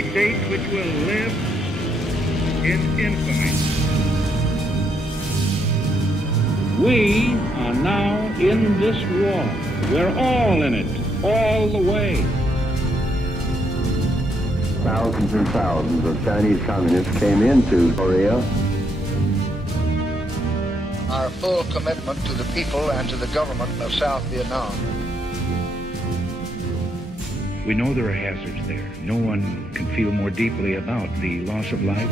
a date which will live in infamy. We are now in this war. We're all in it, all the way. Thousands and thousands of Chinese communists came into Korea. Our full commitment to the people and to the government of South Vietnam. We know there are hazards there. No one can feel more deeply about the loss of life.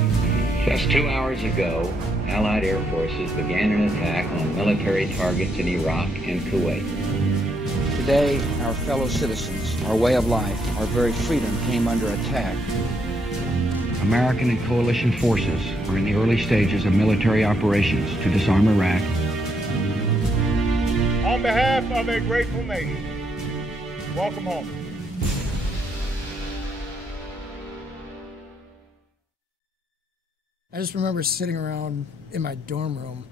Just 2 hours ago, Allied air forces began an attack on military targets in Iraq and Kuwait. Today, our fellow citizens, our way of life, our very freedom came under attack. American and coalition forces are in the early stages of military operations to disarm Iraq. On behalf of a grateful nation, welcome home. I just remember sitting around in my dorm room,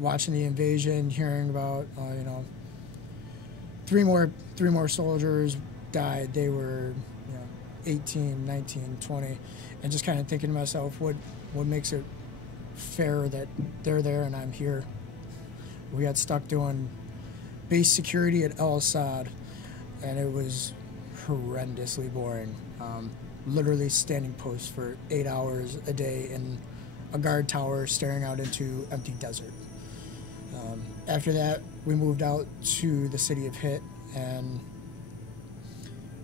watching the invasion, hearing about, three more soldiers died. They were, 18, 19, 20, and just kind of thinking to myself, what makes it fair that they're there and I'm here? We got stuck doing base security at El Assad, and it was horrendously boring. Literally standing posts for 8 hours a day in a guard tower staring out into empty desert. After that, we moved out to the city of Hit, and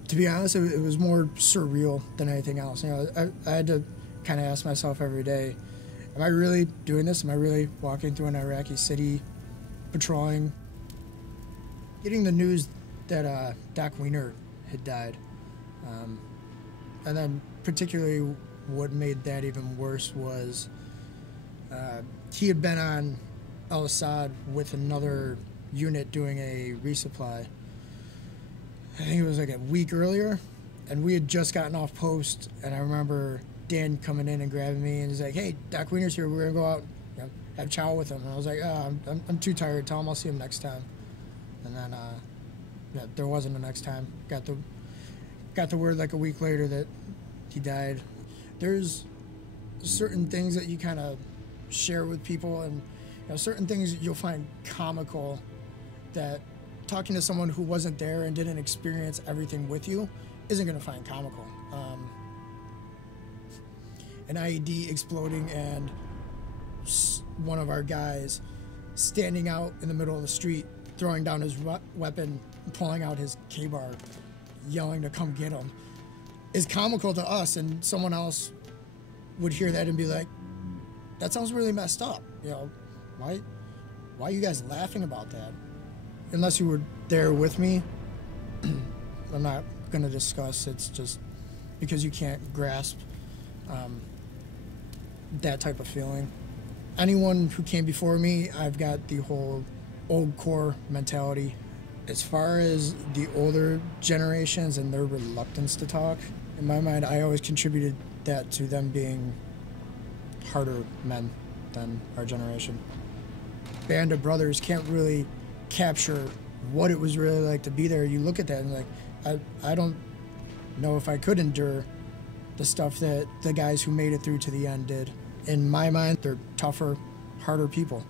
to be honest, it was more surreal than anything else. I had to kind of ask myself every day, am I really doing this? Am I really walking through an Iraqi city, patrolling? Getting the news that Doc Wiener had died. And then particularly what made that even worse was he had been on El Assad with another unit doing a resupply. I think it was like a week earlier, and we had just gotten off post, and I remember Dan coming in and grabbing me, and he's like, hey, Doc Wiener's here, we're going to go out, have chow with him. And I was like, oh, I'm too tired, tell him I'll see him next time. And then there wasn't a next time. Got the word like a week later that he died. There's certain things that you kind of share with people, and certain things you'll find comical that talking to someone who wasn't there and didn't experience everything with you isn't going to find comical. An IED exploding and one of our guys standing out in the middle of the street, throwing down his weapon, pulling out his K-bar, yelling to come get him, is comical to us, and someone else would hear that and be like, that sounds really messed up. Why are you guys laughing about that? Unless you were there with me, I'm not going to discuss. It's just because you can't grasp that type of feeling. Anyone who came before me, I've got the whole old core mentality. As far as the older generations and their reluctance to talk, in my mind, I always contributed that to them being harder men than our generation. Band of Brothers can't really capture what it was really like to be there. You look at that and I don't know if I could endure the stuff that the guys who made it through to the end did. In my mind, they're tougher, harder people.